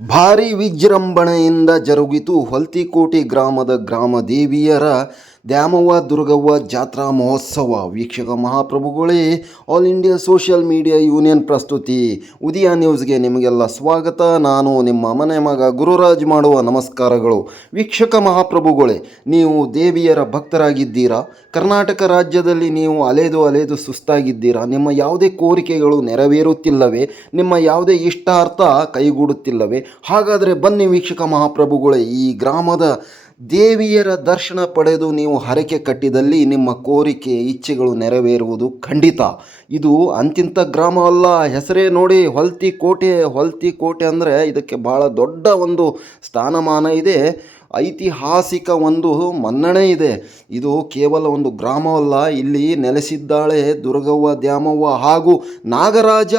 ಭಾರಿ ವಿಜೃಂಭಣೆಯಿಂದ ಜರುಗಿತು ಹೊಲ್ತಿಕೋಟೆ ಗ್ರಾಮದ ಗ್ರಾಮ ದೇವಿಯರ ದ್ಯಾಮವ್ವ, ದುರ್ಗವ್ವ, ಜಾತ್ರಾ ಮಹೋತ್ಸವ. ವೀಕ್ಷಕ ಮಹಾಪ್ರಭುಗಳೇ, all India social media union ಪ್ರಸ್ತುತಿ. ಉದಯ ನ್ಯೂಸ್ಗೆ ನಿಮಗೆಲ್ಲ ಸ್ವಾಗತ. ನಾನು ನಿಮ್ಮ ಮನೆ ಮಗ ಗುರುರಾಜ್ ಮಾಡುವ ನಮಸ್ಕಾರಗಳು. ವೀಕ್ಷಕ ಮಹಾಪ್ರಭುಗಳೇ, ನೀವು ದೇವಿಯರ ಭಕ್ತರಾಗಿದ್ದೀರಾ? ಕರ್ನಾಟಕ ರಾಜ್ಯದಲ್ಲಿ ನೀವು ಅಲೆದು ಅಲೆದು ಸುಸ್ತಾಗಿದ್ದೀರಾ? ನಿಮ್ಮ ಯಾವುದೇ ಕೋರಿಕೆಗಳು ನೆರವೇರುತ್ತಿಲ್ಲವೇ? ನಿಮ್ಮ ಯಾವುದೇ ಇಷ್ಟಾರ್ಥ ಕೈಗೂಡುತ್ತಿಲ್ಲವೇ? ಹಾಗಾದರೆ ಬನ್ನಿ ವೀಕ್ಷಕ ಮಹಾಪ್ರಭುಗಳೇ, ಈ ಗ್ರಾಮದ ದೇವಿಯರ ದರ್ಶನ ಪಡೆದು ನೀವು ಹರಕೆ ಕಟ್ಟಿದಲ್ಲಿ ನಿಮ್ಮ ಕೋರಿಕೆ, ಇಚ್ಛೆಗಳು ನೆರವೇರುವುದು ಖಂಡಿತ. ಇದು ಅಂತಿಂತ ಗ್ರಾಮ ಅಲ್ಲ. ಹೆಸರೇ ನೋಡಿ, ಹೊಲ್ತಿ ಕೋಟೆ ಹೊಲ್ತಿ ಕೋಟೆ ಅಂದರೆ ಇದಕ್ಕೆ ಭಾಳ ದೊಡ್ಡ ಒಂದು ಸ್ಥಾನಮಾನ ಇದೆ. ಐತಿಹಾಸಿಕ ಒಂದು ಮನ್ನಣೆ ಇದೆ. ಇದು ಕೇವಲ ಒಂದು ಗ್ರಾಮವಲ್ಲ, ಇಲ್ಲಿ ನೆಲೆಸಿದ್ದಾಳೆ ದುರ್ಗವ್ವ ದ್ಯಾಮವ್ವ ಹಾಗೂ ನಾಗರಾಜ,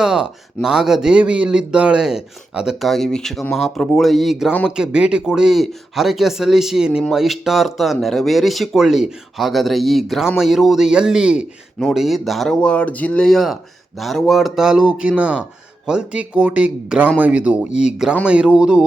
ನಾಗದೇವಿ ಇಲ್ಲಿದ್ದಾಳೆ. ಅದಕ್ಕಾಗಿ ವೀಕ್ಷಕ ಮಹಾಪ್ರಭುಗಳೇ, ಈ ಗ್ರಾಮಕ್ಕೆ ಭೇಟಿ ಕೊಡಿ, ಹರಕೆ ಸಲ್ಲಿಸಿ, ನಿಮ್ಮ ಇಷ್ಟಾರ್ಥ ನೆರವೇರಿಸಿಕೊಳ್ಳಿ. ಹಾಗಾದರೆ ಈ ಗ್ರಾಮ ಇರುವುದು ಎಲ್ಲಿ? ನೋಡಿ, ಧಾರವಾಡ ಜಿಲ್ಲೆಯ ಧಾರವಾಡ ತಾಲೂಕಿನ ಹೊಲ್ತಿಕೋಟೆ ಗ್ರಾಮವಿದು. ಈ ಗ್ರಾಮ ಇರುವುದು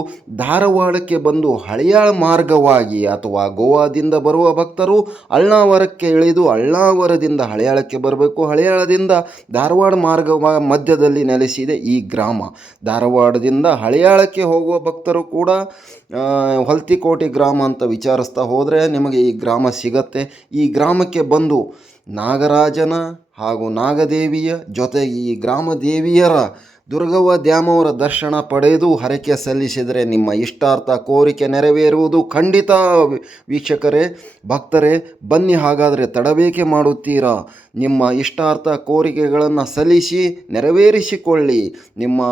ಧಾರವಾಡಕ್ಕೆ ಬಂದು ಹಳಿಯಾಳ ಮಾರ್ಗವಾಗಿ ಅಥವಾ ಗೋವಾದಿಂದ ಬರುವ ಭಕ್ತರು ಅಳ್ನಾವರಕ್ಕೆ ಇಳಿದು ಅಳ್ನಾವರದಿಂದ ಹಳಿಯಾಳಕ್ಕೆ ಬರಬೇಕು. ಹಳಿಯಾಳದಿಂದ ಧಾರವಾಡ ಮಾರ್ಗ ಮಧ್ಯದಲ್ಲಿ ನೆಲೆಸಿದೆ ಈ ಗ್ರಾಮ. ಧಾರವಾಡದಿಂದ ಹಳಿಯಾಳಕ್ಕೆ ಹೋಗುವ ಭಕ್ತರು ಕೂಡ ಹೊಲ್ತಿಕೋಟೆ ಗ್ರಾಮ ಅಂತ ವಿಚಾರಿಸ್ತಾ ಹೋದರೆ ನಿಮಗೆ ಈ ಗ್ರಾಮ ಸಿಗತ್ತೆ. ಈ ಗ್ರಾಮಕ್ಕೆ ಬಂದು ನಾಗರಾಜನ ಹಾಗೂ ನಾಗದೇವಿಯ ಜೊತೆಗೆ ಈ ಗ್ರಾಮ ದೇವಿಯರ ದುರ್ಗವ್ವ ದ್ಯಾಮವರ ದರ್ಶನ ಪಡೆದು ಹರಕೆ ಸಲ್ಲಿಸಿದರೆ ನಿಮ್ಮ ಇಷ್ಟಾರ್ಥ ಕೋರಿಕೆ ನೆರವೇರುವುದು ಖಂಡಿತ. ವೀಕ್ಷಕರೇ, ಭಕ್ತರೇ, ಬನ್ನಿ ಹಾಗಾದರೆ ತಡಬೇಕೆ ಮಾಡುತ್ತೀರಾ? ನಿಮ್ಮ ಇಷ್ಟಾರ್ಥ ಕೋರಿಕೆಗಳನ್ನು ಸಲ್ಲಿಸಿ ನೆರವೇರಿಸಿಕೊಳ್ಳಿ. ನಿಮ್ಮ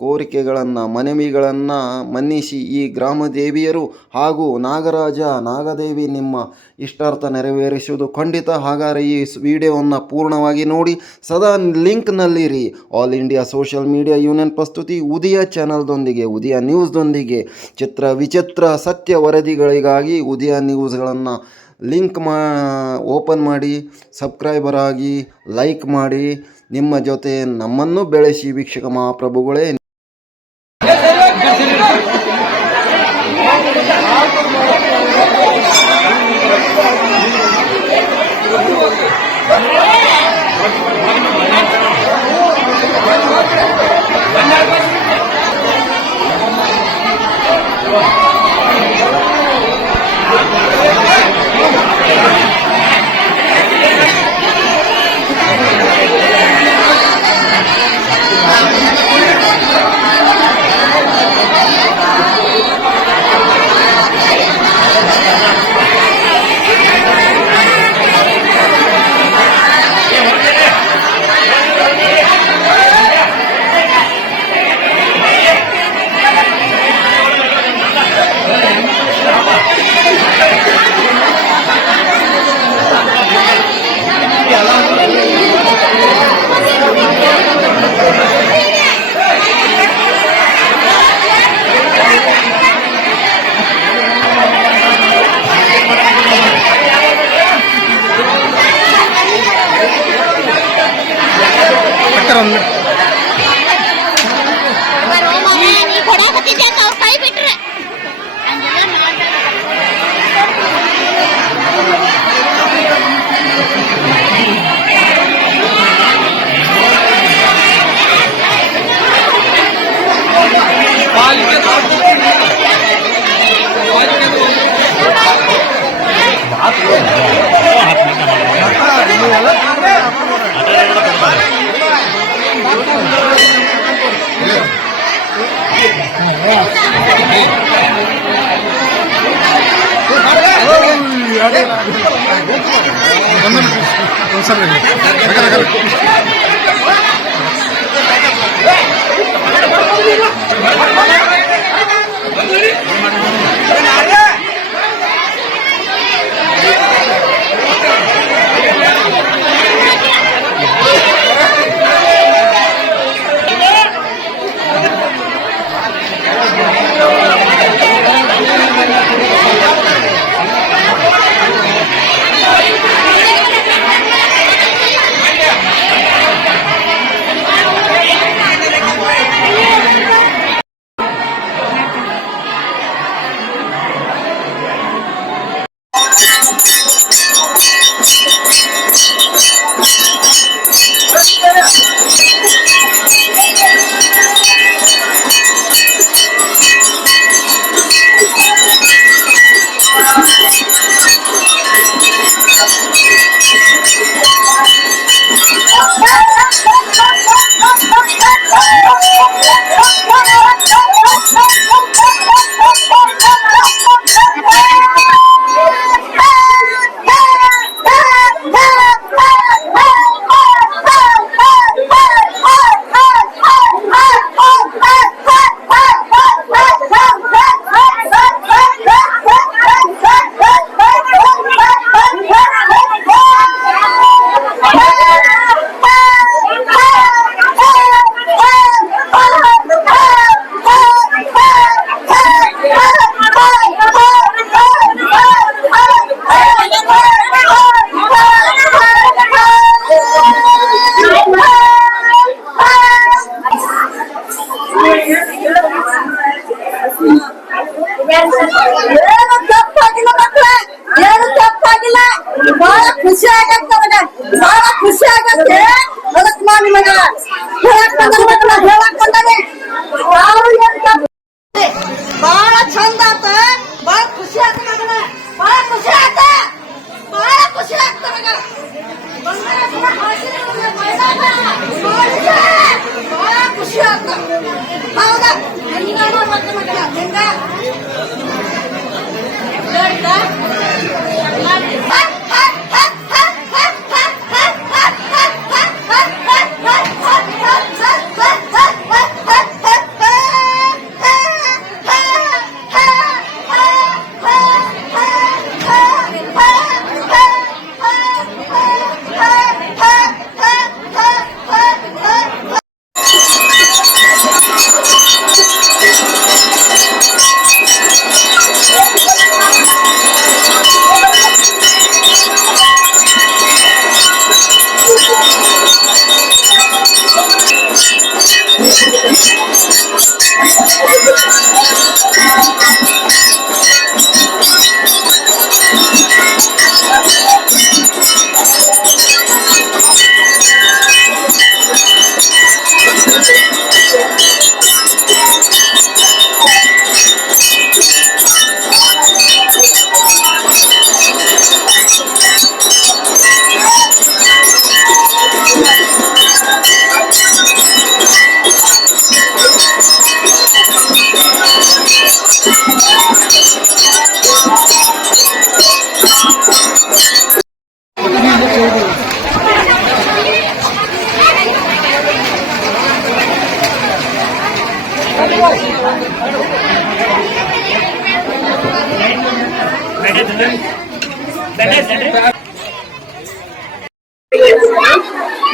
ಕೋರಿಕೆಗಳನ್ನು, ಮನವಿಗಳನ್ನು ಮನ್ನಿಸಿ ಈ ಗ್ರಾಮ ದೇವಿಯರು ಹಾಗೂ ನಾಗರಾಜ, ನಾಗದೇವಿ ನಿಮ್ಮ ಇಷ್ಟಾರ್ಥ ನೆರವೇರಿಸುವುದು ಖಂಡಿತ. ಹಾಗಾದರೆ ಈ ವಿಡಿಯೋವನ್ನು ಪೂರ್ಣವಾಗಿ ನೋಡಿ, ಸದಾ ಲಿಂಕ್ನಲ್ಲಿರಿ. All India social media union ಪ್ರಸ್ತುತಿ ಉದಯ ಚಾನಲ್ದೊಂದಿಗೆ, ಉದಯ ನ್ಯೂಸ್ದೊಂದಿಗೆ, ಚಿತ್ರ ವಿಚಿತ್ರ ಸತ್ಯ ವರದಿಗಳಿಗಾಗಿ ಉದಯ ನ್ಯೂಸ್ಗಳನ್ನು ಲಿಂಕ್ ಮಾ, ಓಪನ್ ಮಾಡಿ ಸಬ್ಸ್ಕ್ರೈಬರ್ ಆಗಿ ಲೈಕ್ ಮಾಡಿ, ನಿಮ್ಮ ಜೊತೆ ನಮ್ಮನ್ನು ಬೆಳೆಸಿ, ವೀಕ್ಷಕ ಮಹಾಪ್ರಭುಗಳೇ. Thank.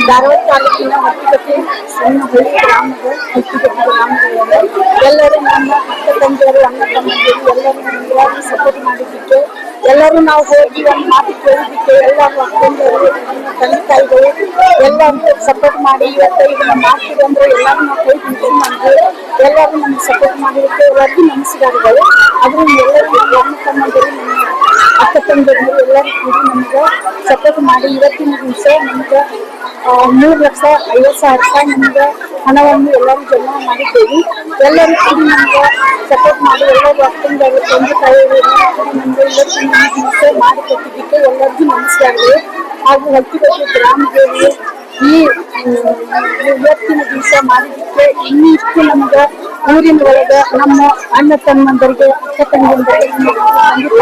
ಧಾರವಾಡ ತಾಲೂಕಿನ ಹತ್ತಿಕಟ್ಟಿ ಸಣ್ಣ ಹಳ್ಳಿ ಗ್ರಾಮದ ಹತ್ತಿಕಟ್ಟಿ ಗ್ರಾಮದಲ್ಲಿ ಎಲ್ಲರೂ ನಮ್ಮ ಅಕ್ಕ ತಂಗಿಯರು ಅಣ್ಣ ತಮ್ಮಂದಿರು ಎಲ್ಲರೂ ನಮಗೆ ಸಪೋರ್ಟ್ ಮಾಡಿದ್ದಕ್ಕೆ ಎಲ್ಲರೂ ನಾವು ಹೋಗಿ ಒಂದು ಮಾತು ಕೇಳಿದ್ದಕ್ಕೆ ಎಲ್ಲರೂ ಮಕ್ಕಳು ನಮ್ಮ ತಂದೆ ತಾಯಿಗಳು ಎಲ್ಲರೂ ಸಪೋರ್ಟ್ ಮಾಡಿ ಇವತ್ತು ಇದನ್ನ ಮಾಡ್ತೀವಿ ಅಂದ್ರೆ ಎಲ್ಲರೂ ನಾವು ಕೈ ಹಿಡ್ಕೊಂಡು ನಮಗೆ ಎಲ್ಲರೂ ನಮ್ಗೆ ಸಪೋರ್ಟ್ ಮಾಡಿರುತ್ತೆ ಎಲ್ಲರಿಗೂ ನಮಸ್ಕಾರಗಳು ಅದರಿಂದ ಎಲ್ಲರಿಗೂ ಅಣ್ಣ ತಮ್ಮಂದಿರು, ನಮ್ಮ ಅಕ್ಕ ತಂಗಿಯರು ಎಲ್ಲರೂ ಕೂಡಿ ನಮ್ಗೆ ಸಪೋರ್ಟ್ ಮಾಡಿ. ಇವತ್ತಿನ ದಿವಸ ನಮ್ಗೆ ಮೂರು ಲಕ್ಷ ಐವತ್ತು ಸಾವಿರ ರೂಪಾಯಿ ನಮ್ಗೆ ಹಣವನ್ನು ಎಲ್ಲರೂ ಜಮಾ ಮಾಡಿದ್ದೀವಿ. ಎಲ್ಲರೂ ಕೂಡ ನಮ್ಗೆ ಸಪೋರ್ಟ್ ಮಾಡಿ, ಎಲ್ಲರೂ ಡಾಕ್ಟರ್ ತಂದೆ ತಾಯಿಗಳು ನಮಗೆ ದಿವಸ ಮಾಡಿಕೊಟ್ಟಿದ್ದಕ್ಕೆ ಎಲ್ಲರಿಗೂ ನಮಸ್ಕಾರಗಳು ಹಾಗೂ ಗ್ರಾಮ ಗ್ರಾಮದಲ್ಲಿ ಈ ಇವತ್ತಿನ ದಿವಸ ಮಾಡಿದಕ್ಕೆ ಇನ್ನಿಷ್ಟು ನಮ್ಗೆ ಊರಿನ ಒಳಗ ನಮ್ಮ ಅಣ್ಣ ತಮ್ಮಂದರಿಗೆ, ಅಕ್ಕ ತಂಗಿಯಂದರಿಗೆ ನಮ್ಮ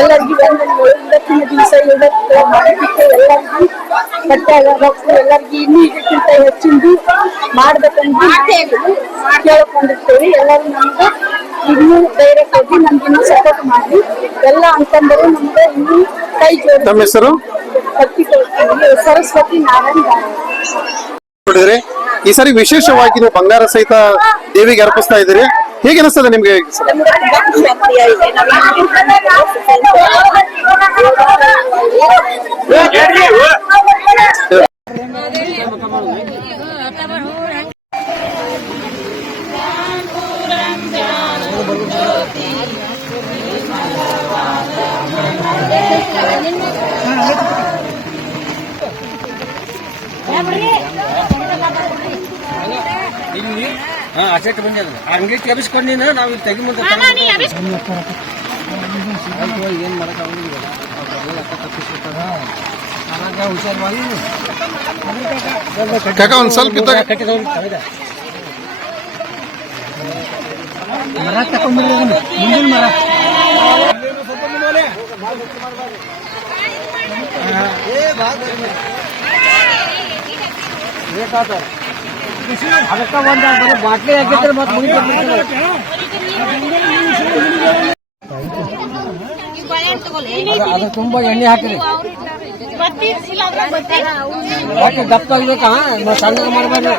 ಎಲ್ಲರಿಗೂ ವಂದನೆಗಳು ಇವತ್ತಿನ ದಿವಸ ಇವತ್ತು ಮಾಡಿದಕ್ಕೆ ಎಲ್ಲರಿಗೂ ಬಟ್ಟೆ ರೊಕ್ಕ ಎಲ್ಲರಿಗೂ ಇನ್ನೂ ಇದಕ್ಕಿಂತ ಹೆಚ್ಚಿಂದು ಮಾಡ್ಬೇಕಂದು ಕೇಳ್ಕೊಂಡಿರ್ತೇವೆ. ಎಲ್ಲರೂ ನಮ್ಗೆ ಇನ್ನೂ ಧೈರ್ಯ ಕೊಟ್ಟು ನಮ್ಗೆ ಇನ್ನೂ ಸಪೋರ್ಟ್ ಮಾಡಿ. ಎಲ್ಲ ಅಂತಂದರೆ ನಮ್ಗೆ ಇನ್ನೂ ಕೈ ಜೋಡಿ ತಮ್ಮ ಹೆಸರು? ಸರಸ್ವತಿ ನಾರಾಯಣ ಈ ಸಾರಿ ವಿಶೇಷವಾಗಿ ನೀವು ಬಂಗಾರ ಸಹಿತ ದೇವಿಗೆ ಅರ್ಪಿಸ್ತಾ ಇದ್ದೀರಿ. ಹೇಗೆ ಅನಿಸ್ತದೆ ನಿಮ್ಗೆ? ಇಲ್ಲಿ ಹಾ ಅಸೆಟ್ ಬಂದಿಲ್ಲ ಅಂಗಡಿ ಕೆಬಿಸ್ಕೊಂಡು ನೀನು ನಾವು ಇಲ್ಲಿ ತೆಗಿ ಮುಂದೆ ಏನು ನೀ ಎಬ್ಬಿಸ್- ಏನ್ ಮಾಡಕ್ಕಾಗಲ್ಲ ಹುಷಾರ್ ಒಂದ್ ಸ್ವಲ್ಪ ಇದ್ದಾಗ ಮರ ತಕೊಂಡ್ಬಿಡ್ರಿ ಮುಂದಿನ ಮರ. ಏ ಒಂದ ಅದ್ರ ತುಂಬಾ ಎಣ್ಣೆ ಹಾಕಿರಿ ಬತ್ತಿ ಇಲ್ಲ ಅಂದ್ರೆ ಬತ್ತಿ. ಬಾಟ್ಲಿ ದಪ್ಪ ಆಗ್ಬೇಕಾ ಸಣ್ಣ ಮಾಡಬೇಡ್ರಿ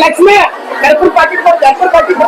ಲಕ್ಷ್ಮಿ ಕರ್ಪೂರ ಪಾಕಿಟ್ ಕೊಡು ಕರ್ಪೂರ ಪಾಕಿಟ್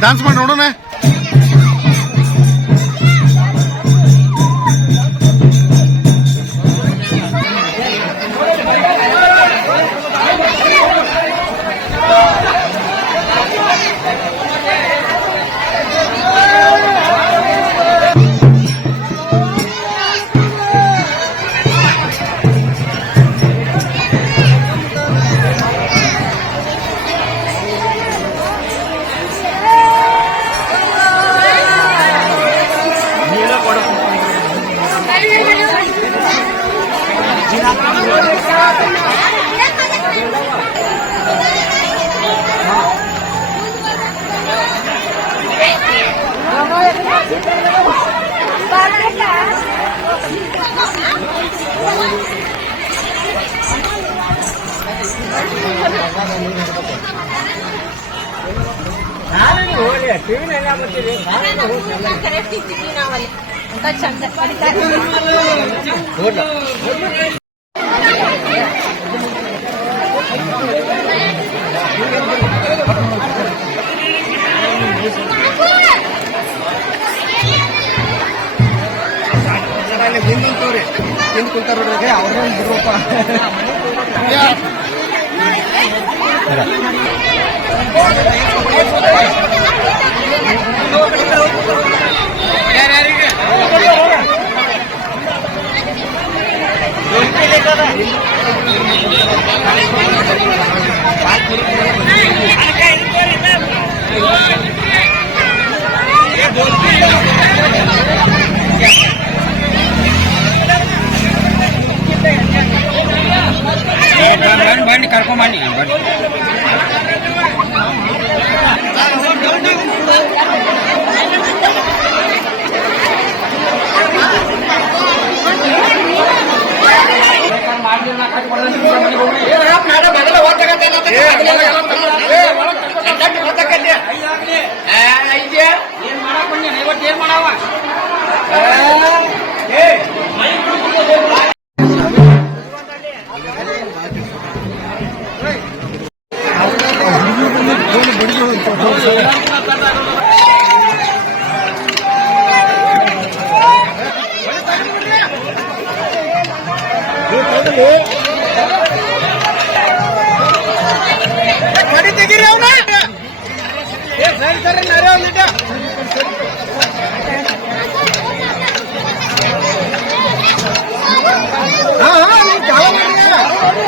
ಡಾನ್ಸ್ ಮಾಡಿ ನೋಡೋಣ ಕರೆಕ್ಟ್ ಇರ್ತೀವಿ ನಾವಲ್ಲಿ ಅಂತ ಚಂದ ತಿಂದು ಕುಂತಾರ ನೋಡ್ರಿ ಅವ್ರನ್ನ ಬಿಡ್ರಪ್ಪ ಬನ್ನಿ ಬನ್ನಿ ಕರ್ಕೊಂಡ್ ಬನ್ನಿ ಹಾ.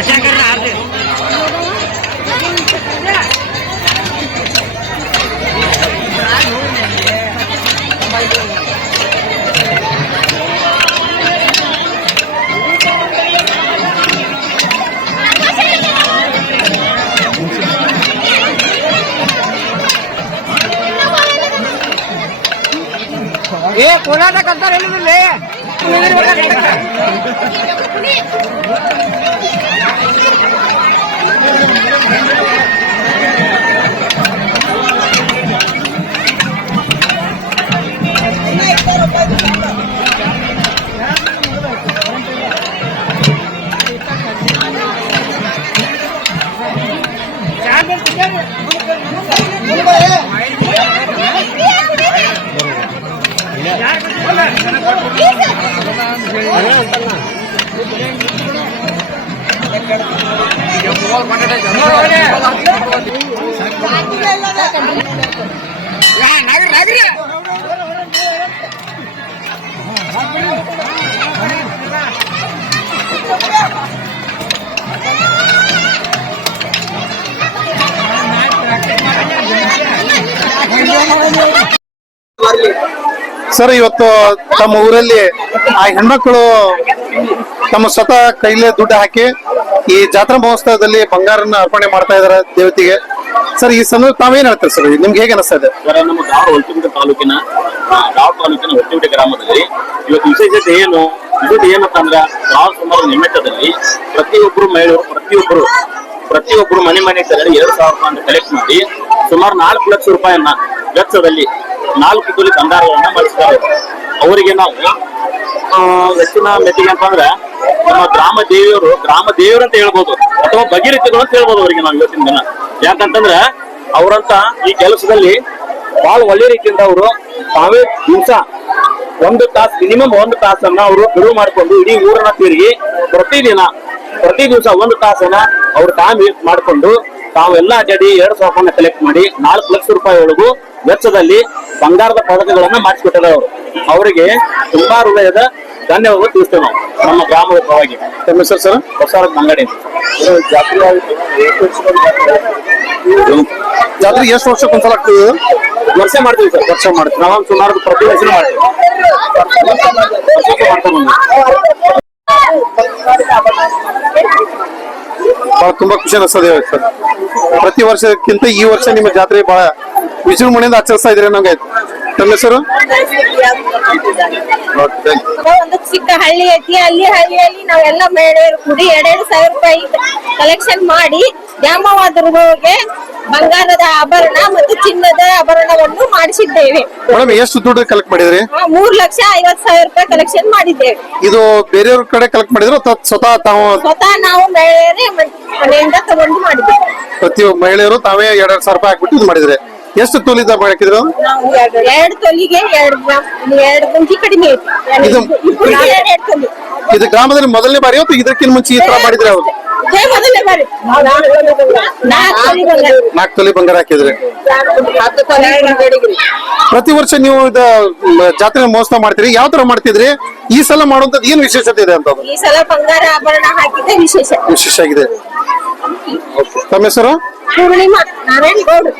नशा कर रहा है ఏ కోలాట కంతా రెండు లే ಸರ್, ಇವತ್ತು ತಮ್ಮ ಊರಲ್ಲಿ ಆ ಹೆಣ್ಮಕ್ಳು ತಮ್ಮ ಸ್ವತಃ ಕೈಲೇ ದುಡ್ಡು ಹಾಕಿ ಈ ಜಾತ್ರಾ ಮಹೋತ್ಸವದಲ್ಲಿ ಬಂಗಾರನ ಅರ್ಪಣೆ ಮಾಡ್ತಾ ಇದಾರೆ ದೇವತೆಗೆ. ಸರ್, ಈ ಸಂದರ್ಭ ತಾವೇನ್ ಹೇಳ್ತಾರೆ ಸರ್? ನಿಮ್ಗೆ ಹೇಗೆ ಅನಿಸ್ತಾ ಇದೆ? ಸರ್, ನಮ್ಮ ಹೊಲ್ತಿಮಠ ತಾಲೂಕಿನ ದಾವರ ತಾಲೂಕಿನ ಹೊಟ್ಟಿಮಠ ಗ್ರಾಮದಲ್ಲಿ ಇವತ್ತು ವಿಶೇಷತೆ ಏನು? ಇದು ಏನಪ್ಪ ಅಂದ್ರೆ ಸಾವಿರ ಸುಮಾರು ನಿಮಿಷದಲ್ಲಿ ಪ್ರತಿಯೊಬ್ಬರು ಮಹಿಳೆಯರು, ಪ್ರತಿಯೊಬ್ಬರು ಪ್ರತಿಯೊಬ್ಬರು ಮನೆ ಮನೆ ತೆರಳಿ ಎರಡು ಸಾವಿರ ರೂಪಾಯಿ ಕಲೆಕ್ಟ್ ಮಾಡಿ ಸುಮಾರು ನಾಲ್ಕು ಲಕ್ಷ ರೂಪಾಯಿಯನ್ನ ವೆಚ್ಚದಲ್ಲಿ ನಾಲ್ಕು ಕೂಲಿ ಬಂಗಾರಗಳನ್ನ ಮಾಡಿಸ್ತಾರೆ ಅವರಿಗೆ ನಾವು ಹೆಚ್ಚಿನ ಮೆಟ್ಟಿಗೆ ಅಂತಂದ್ರೆ ನಮ್ಮ ಗ್ರಾಮ ದೇವಿಯವರು, ಗ್ರಾಮ ದೇವರು ಅಂತ ಹೇಳ್ಬೋದು, ಅಥವಾ ಭಗೀರಥಿಗಳು ಅಂತ ಹೇಳ್ಬೋದು ಅವರಿಗೆ ನಾವು ಇವತ್ತಿನ ದಿನ. ಯಾಕಂತಂದ್ರೆ ಅವರಂತ ಈ ಕೆಲಸದಲ್ಲಿ ಬಹಳ ಒಳ್ಳೆ ರೀತಿಯಿಂದ ಅವರು ತಾವೇ ದಿವಸ ಒಂದು ತಾಸು, ಮಿನಿಮಮ್ ಒಂದು ತಾಸನ್ನ ಅವರು ಬಿಡುವು ಮಾಡಿಕೊಂಡು ಇಡೀ ಊರನ್ನ ತಿರುಗಿ ಪ್ರತಿದಿನ, ಪ್ರತಿ ದಿವಸ ಒಂದು ತಾಸನ್ನ ಅವ್ರು ಟೈಮ್ ಮಾಡಿಕೊಂಡು ತಾವೆಲ್ಲ ಅಡ್ಡಾಡಿ ಎರಡು ಸಾವಿರ ಕಲೆಕ್ಟ್ ಮಾಡಿ ನಾಲ್ಕು ಲಕ್ಷ ರೂಪಾಯಿ ಒಳಗೂ ವೆಚ್ಚದಲ್ಲಿ ಬಂಗಾರದ ಪದಕಗಳನ್ನ ಮಾಡಿಸ್ಕೊಟ್ಟಿದ್ದಾರೆ ಅವರು. ಅವರಿಗೆ ತುಂಬಾ ಹೃದಯದ ಧನ್ಯವಾದ ತಿಳಿಸ್ತೇವೆ ನಾವು ನಮ್ಮ ಗ್ರಾಮದ ಪರವಾಗಿ. ತಮ್ಮ ಹೆಸರು ಸರ್? ಹೊಸ ಅಂಗಡಿ. ಜಾತ್ರೆ ಎಷ್ಟು ವರ್ಷಕ್ಕೊಂದ್ಸಲ ಆಗ್ತದೆ ಇದು? ವರ್ಷ ಮಾಡ್ತೀವಿ ಸರ್ ವರ್ಷ ಮಾಡ್ತೀವಿ. ನಾವು ಸುಮಾರು ಪ್ರತಿ ವರ್ಷ ಮಾಡ್ತೀವಿ. ವರ್ಷಕ್ಕೆ ಮಾಡ್ತಾ ತುಂಬಾ ಖುಷಿ ಅನಿಸ್ತದೆ ಸರ್. ಪ್ರತಿ ವರ್ಷಕ್ಕಿಂತ ಈ ವರ್ಷ ನಿಮ್ಮ ಜಾತ್ರೆ ಬಹಳ ವಿಜೃಂಭಣೆಯಿಂದ ಆಚರಿಸ್ತಾ ಇದ್ರೆ ನಮ್ಗೆ ತಮ್ಮ ಹೆಸರು? ಒಂದು ಚಿಕ್ಕ ಹಳ್ಳಿ ಐತಿ. ಅಲ್ಲಿ ಹಳ್ಳಿಯಲ್ಲಿ ನಾವೆಲ್ಲ ಮಹಿಳೆಯರು ಕೂಡಿ ಎರಡೆರಡು ಸಾವಿರ ರೂಪಾಯಿ ಕಲೆಕ್ಷನ್ ಮಾಡಿ ದ್ಯಾಮವಾದರಿಗೆ ಬಂಗಾರದ ಆಭರಣ ಮತ್ತು ಚಿನ್ನದ ಆಭರಣವನ್ನು ಮಾಡಿಸಿದ್ದೇವೆ. ಮೇಡಮ್ ಎಷ್ಟು ದುಡ್ಡು ಕಲೆಕ್ಟ್ ಮಾಡಿದ್ರಿ? ಮೂರ್ ಲಕ್ಷ ಐವತ್ ಸಾವಿರ ರೂಪಾಯಿ ಕಲೆಕ್ಷನ್ ಮಾಡಿದ್ದೇವೆ. ಇದು ಬೇರೆಯವ್ರ ಕಡೆ ಕಲೆಕ್ಟ್ ಮಾಡಿದ್ರು ಅಥವಾ ಸ್ವತಃ ತಾವು ಸ್ವತಃ ನಾವು ಮಹಿಳೆಯರೇ ಮನೆಯಿಂದ ತಗೊಂಡು ಮಾಡಿದ್ದೇವೆ. ಪ್ರತಿ ಮಹಿಳೆಯರು ತಾವೇ ಎರಡ್ ಸಾವಿರ ರೂಪಾಯಿ ಹಾಕ್ಬಿಟ್ಟು ಇದು ಮಾಡಿದ್ರೆ. ಎಷ್ಟು ತೊಲಿದ ಹಾಕಿದ್ರು ನಾವು ಎರಡು ತೊಲಿಗೆ ಎರಡು ಗ್ರಾಮ್ ಎರಡು ಗುಂಜಿ ಕಡಿಮೆ ಐತಿ. ಇದು- ಎರಡು ತೊಲಿ. ಇದು ಗ್ರಾಮದಲ್ಲಿ ಮೊದಲನೇ ಬಾರಿ ಅಥವಾ ಇದಕ್ಕಿಂತ ಮುಂಚೆ ಈ ತರ ಮಾಡಿದ್ರೆ ಅವ್ರು? ನಾಲ್ಕು ತೊಲಿ ಬಂಗಾರ. ಹಾಕಿದ್ರಿ. ಪ್ರತಿ ವರ್ಷ ನೀವು ಜಾತ್ರೆ ಮಹೋತ್ಸವ ಮಾಡ್ತೀರಿ. ಯಾವ ತರ ಮಾಡ್ತಿದ್ರಿ? ಈ ಸಲ ಮಾಡುವಂತದ್ದು ಏನ್ ವಿಶೇಷತೆ ಇದೆ ಅಂತ ಈ ಸಲ ಬಂಗಾರ ಆಭರಣ ಹಾಕಿದ್ದೆ ವಿಶೇಷ. ವಿಶೇಷ ಆಗಿದೆ. ತಮ್ಮ ಹೆಸರು? ನಾರಾಯಣ ಗೌಡ್ರು